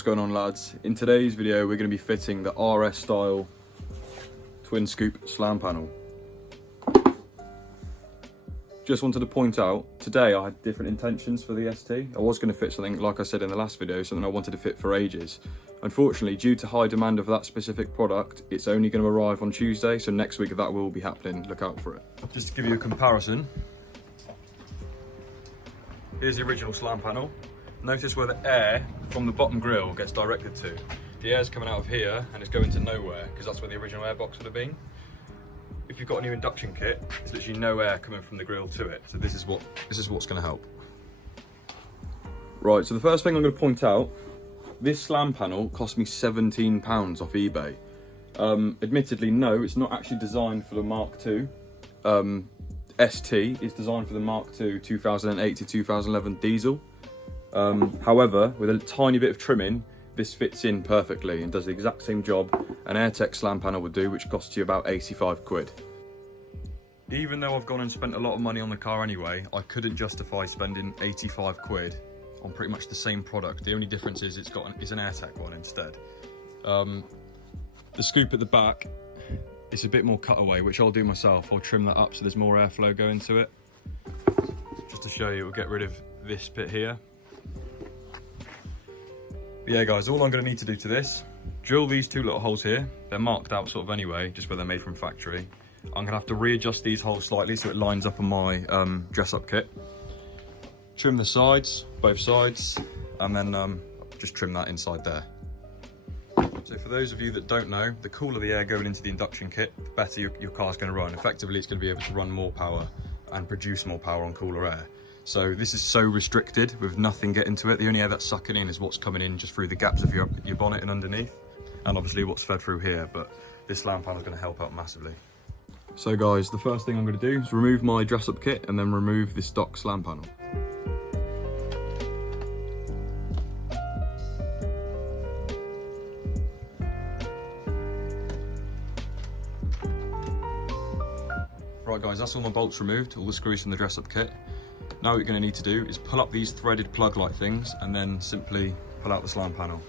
What's going on, lads? In today's video we're going to be fitting the RS style twin scoop slam panel. Just wanted to point out, today I had different intentions for the ST. I was going to fit something, like I said in the last video, something I wanted to fit for ages. Unfortunately, due to high demand of that specific product, it's only going to arrive on Tuesday, so next week that will be happening. Look out for it. Just to give you a comparison, here's the original slam panel. Notice where the air from the bottom grill gets directed to. The air's coming out of here and it's going to nowhere, because that's where the original air box would have been. If you've got a new induction kit, there's literally no air coming from the grill to it. So this is what's going to help. Right, so the first thing I'm going to point out, this slam panel cost me £17 off eBay. Admittedly, no, it's not actually designed for the Mark II. ST is designed for the Mark II 2008 to 2011 diesel. However, with a tiny bit of trimming, this fits in perfectly and does the exact same job an AirTech slam panel would do, which costs you about 85 quid. Even though I've gone and spent a lot of money on the car anyway, I couldn't justify spending 85 quid on pretty much the same product. The only difference is it's an AirTech one instead. The scoop at the back is a bit more cutaway, which I'll do myself. I'll trim that up so there's more airflow going to it. Just to show you, we'll get rid of this bit here. But yeah guys, all I'm going to need to do to this, drill these two little holes here. They're marked out sort of anyway, just where they're made from factory. I'm going to have to readjust these holes slightly so it lines up on my dress-up kit. Trim the sides, both sides, and then just trim that inside there. So for those of you that don't know, the cooler the air going into the induction kit, the better your car's going to run. Effectively, it's going to be able to run more power and produce more power on cooler air. So this is so restricted with nothing getting to it. The only air that's sucking in is what's coming in just through the gaps of your bonnet and underneath, and obviously what's fed through here, but this slam panel is going to help out massively. So guys, the first thing I'm going to do is remove my dress-up kit and then remove the stock slam panel. Right guys, that's all my bolts removed, all the screws from the dress-up kit. Now what you're going to need to do is pull up these threaded plug-like things and then simply pull out the slam panel.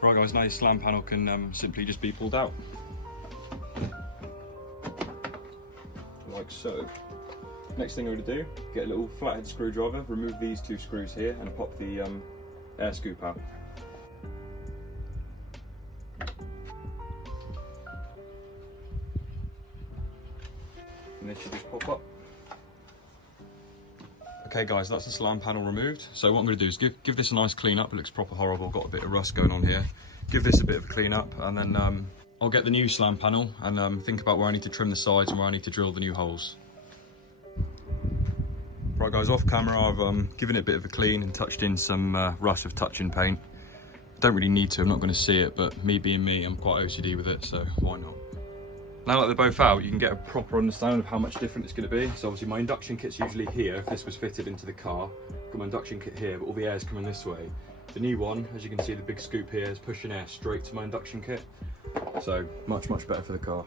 Right guys, now your slam panel can simply just be pulled out. Like so. Next thing I'm going to do, get a little flathead screwdriver, remove these two screws here and pop the air scoop out. And this should just pop up. Okay guys, that's the slam panel removed. So what I'm going to do is give this a nice clean up. It looks proper horrible, got a bit of rust going on here. Give this a bit of a clean up, and then I'll get the new slam panel and think about where I need to trim the sides and where I need to drill the new holes. Right guys, off camera I've given it a bit of a clean and touched in some rust with touching paint. Don't really need to, I'm not going to see it, but me being me, I'm quite OCD with it, so why not? Now that they're both out, you can get a proper understanding of how much different it's going to be. So obviously my induction kit's usually here. If this was fitted into the car, I've got my induction kit here, but all the air's coming this way. The new one, as you can see, the big scoop here is pushing air straight to my induction kit. So much better for the car.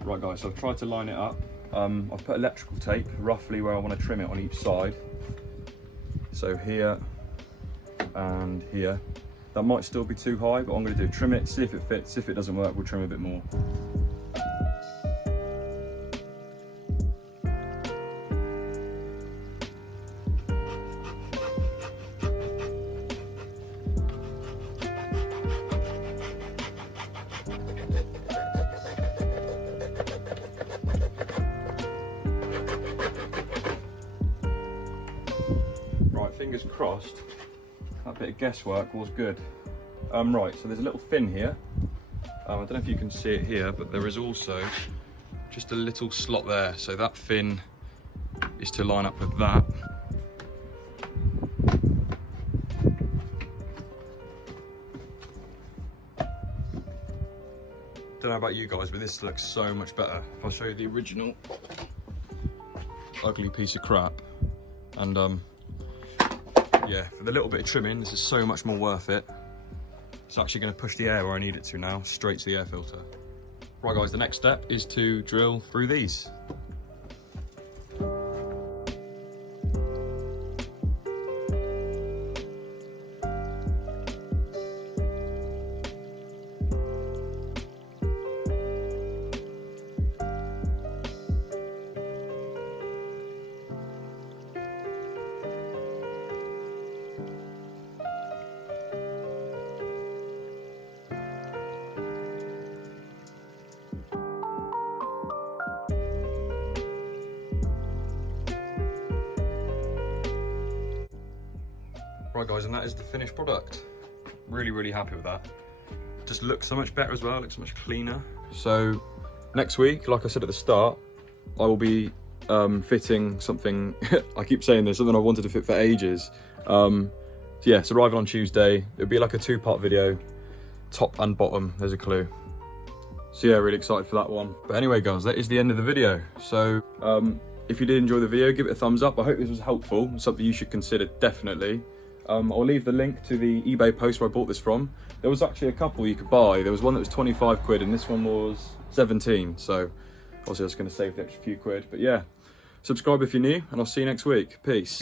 Right guys, so I've tried to line it up. I've put electrical tape roughly where I want to trim it on each side. So here and here. That might still be too high, but I'm going to do trim it, see if it fits. If it doesn't work, we'll trim a bit more. Fingers crossed, that bit of guesswork was good. Right, so there's a little fin here. I don't know if you can see it here, but there is also just a little slot there. So that fin is to line up with that. Don't know about you guys, but this looks so much better. If I'll show you the original ugly piece of crap, and yeah, for the little bit of trimming, this is so much more worth it. It's actually going to push the air where I need it to now, straight to the air filter. Right guys, the next step is to drill through these. Right guys, and that is the finished product. Really, really happy with that. Just looks so much better as well, looks so much cleaner. So next week, like I said at the start, I will be fitting something, I keep saying this, something I wanted to fit for ages. So yeah, it's arriving on Tuesday. It'll be like a 2-part video, top and bottom, there's a clue. So yeah, really excited for that one. But anyway guys, that is the end of the video. So if you did enjoy the video, give it a thumbs up. I hope this was helpful, something you should consider definitely. I'll leave the link to the eBay post where I bought this from. There was actually a couple you could buy. There was one that was 25 quid and this one was 17. So obviously I was going to save the extra few quid. But yeah, subscribe if you're new and I'll see you next week. Peace.